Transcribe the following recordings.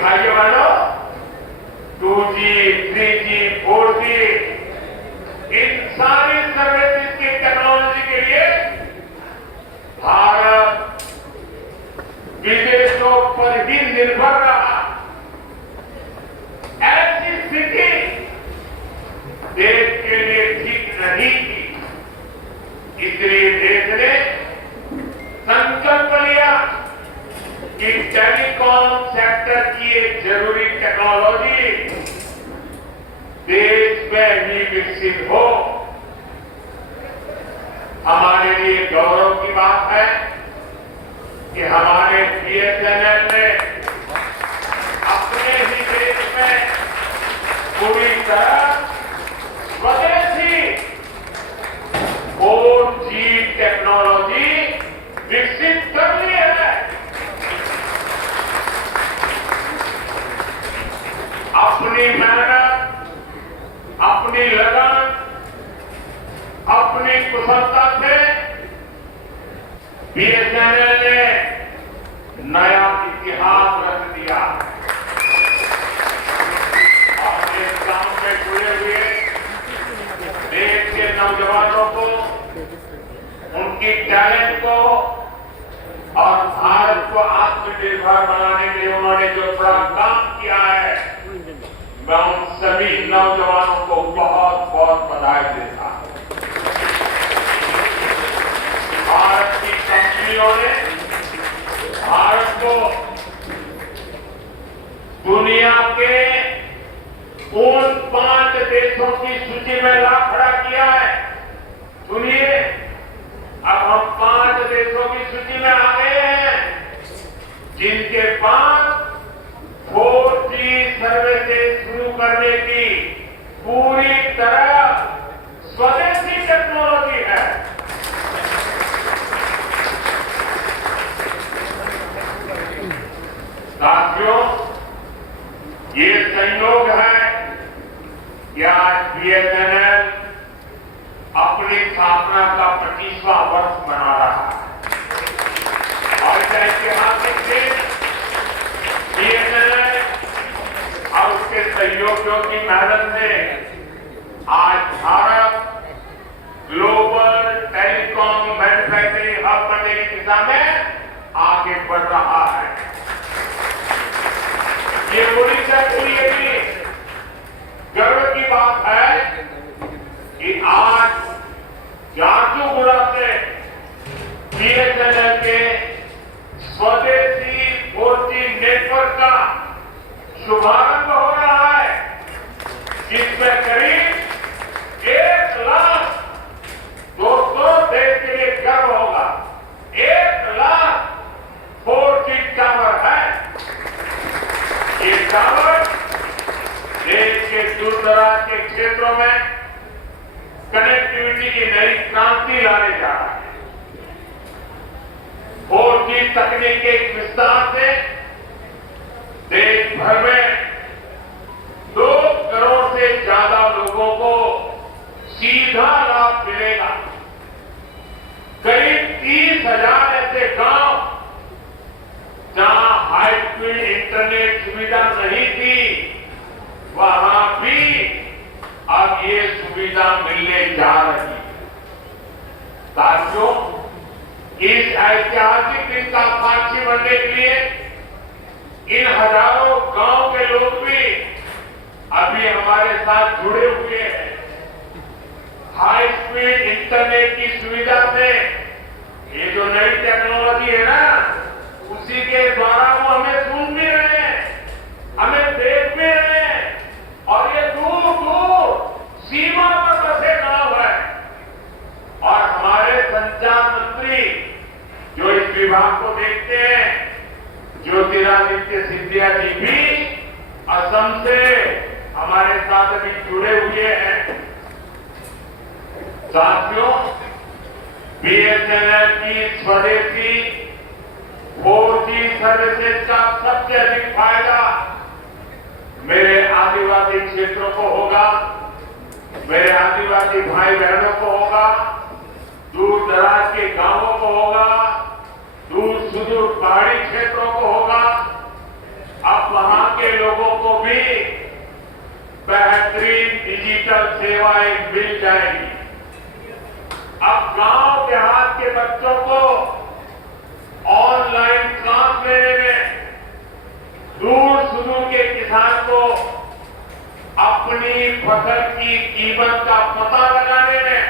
भाइयों बहनों, 2G, 3G, 4G इन सारी सर्विसेज की टेक्नोलॉजी के लिए भारत विदेशों पर ही निर्भर रहा। ऐसी स्थिति देश के लिए ठीक नहीं थी, इसलिए देश ने संकल्प लिया कि टेलीकॉम सेक्टर की एक जरूरी टेक्नोलॉजी देश में ही विकसित हो। हमारे लिए गौरव की बात है कि हमारे BSNL ने अपने ही देश में पूरी तरह स्वदेशी 4G टेक्नोलॉजी विकसित कर ली है। अपनी मेहनत, अपनी लगन, अपनी कुशलता से BSNL ने नया इतिहास रच दिया और इस काम में जुड़े हुए देश के नौजवानों को, उनकी टैलेंट को और भारत को आत्मनिर्भर बनाने के लिए उन्होंने जो बड़ा काम किया है, मैं उन सभी नौजवानों को बहुत बहुत बधाई देता हूं। भारत की कंपनियों ने भारत को दुनिया के उन 5 देशों की सूची में ला खड़ा किया है। सुनिए, अब हम 5 देशों की सूची में आ गए हैं जिनके पास 4G सर्विसेज शुरू करने की पूरी तरह स्वदेशी टेक्नोलॉजी है। साथियों, ये संयोग है कि आज BSNL अपनी स्थापना का 25वां वर्ष मना रहा है और इस ऐतिहासिक दिन BSNL और उसके सहयोगियों की मेहनत से आज Bharat global telecom manufacturing hub बनने की दिशा में आगे बढ़ रहा है। ये ओडिशा के लिए भी गर्व की बात है कि आज झारसुगुड़ा से BSNL के स्वदेशी 4G नेटवर्क का शुभारंभ हो रहा है, जिसमें करीब 1 लाख, दोस्तों देश के लिए गर्व होगा, 1 लाख 4G टावर है। ये टावर देश के दूर-दराज के क्षेत्रों में कनेक्टिविटी की नई क्रांति लाने जा रहा है। 4G तकनीक के विस्तार से देश भर में 2 करोड़ से ज्यादा लोगों को सीधा लाभ मिलेगा। करीब 30,000 ऐसे गांव जहां हाई स्पीड इंटरनेट सुविधा नहीं थी, वहां भी अब ये सुविधा मिलने जा रही है। साथियों, इस ऐतिहासिक दिन का साक्षी बनने के लिए इन हजारों गांव के लोग भी अभी हमारे साथ जुड़े हुए हैं। हाई स्पीड इंटरनेट की सुविधा से ये जो नई टेक्नोलॉजी है ना, उसी के द्वारा वो हमें सुन भी रहे हैं, हमें देख भी रहे हैं और ये दूर दूर सीमा पर बसे गांव है। और हमारे संचार मंत्री जो इस विभाग को देखते हैं, ज्योतिरादित्य सिंधिया जी भी असम से हमारे साथ अभी जुड़े हुए हैं। साथियों, BSNL की स्वदेशी 4G सर्विसेज का सबसे अधिक फायदा मेरे आदिवासी क्षेत्रों को होगा, मेरे आदिवासी भाई बहनों को होगा, दूर दराज के गांवों को होगा, दूर सुदूर पहाड़ी क्षेत्रों को होगा। अब वहां भी बेहतरीन डिजिटल सेवाएं मिल जाएंगी। अब गांव देहात के बच्चों को ऑनलाइन क्लास लेने में, दूर सुदूर के किसान को अपनी फसल की कीमत का पता लगाने में,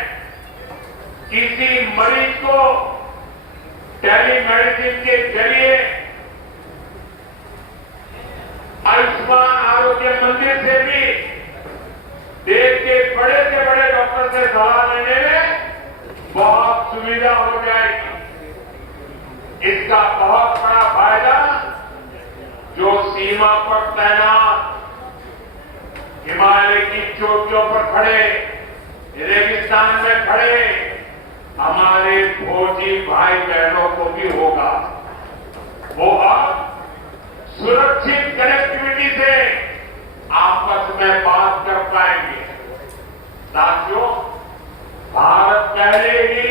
किसी मरीज को टेलीमेडिसिन के जरिए आयुष्मान आरोग्य मंदिर से भी देश के बड़े से बड़े डॉक्टर से सलाह लेने में बहुत सुविधा हो जाएगी। इसका बहुत बड़ा फायदा जो सीमा पर तैनात, हिमालय की चोटियों पर खड़े, रेगिस्तान में खड़े हमारे फौजी भाई बहनों को भी होगा। वो अब सुरक्षित कनेक्टिविटी से आपस में बात कर पाएंगे। साथियों, भारत पहले ही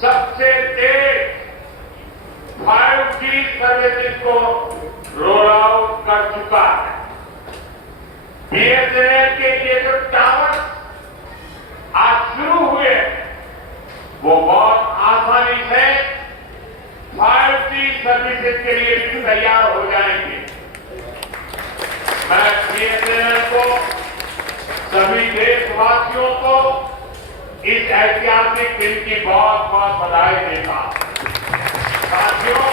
सबसे तेज 5G सर्विसेज को रोल आउट कर चुका है। BSNL के लिए जो टावर आज शुरू हुए, वो बहुत आसानी से 5G सर्विसेज के लिए भी तैयार हो जाएंगे। मैं BSNL को, सभी देशवासियों को इस ऐतिहासिक दिन की बहुत बहुत बधाई देता हूं। साथियों,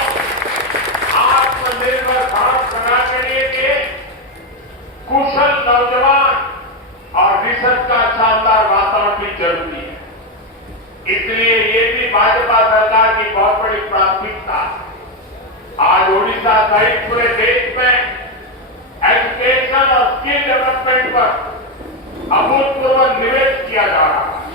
आत्मनिर्भर भारत बनाने के लिए कुशल नौजवान और रिसर्च का शानदार वातावरण भी जरूरी है। इसलिए ये भी भाजपा सरकार की बहुत बड़ी प्राथमिकता है। आज ओडिशा सहित पूरे देश में एजुकेशन और स्किल डेवलपमेंट पर अभूतपूर्व निवेश किया जा रहा है।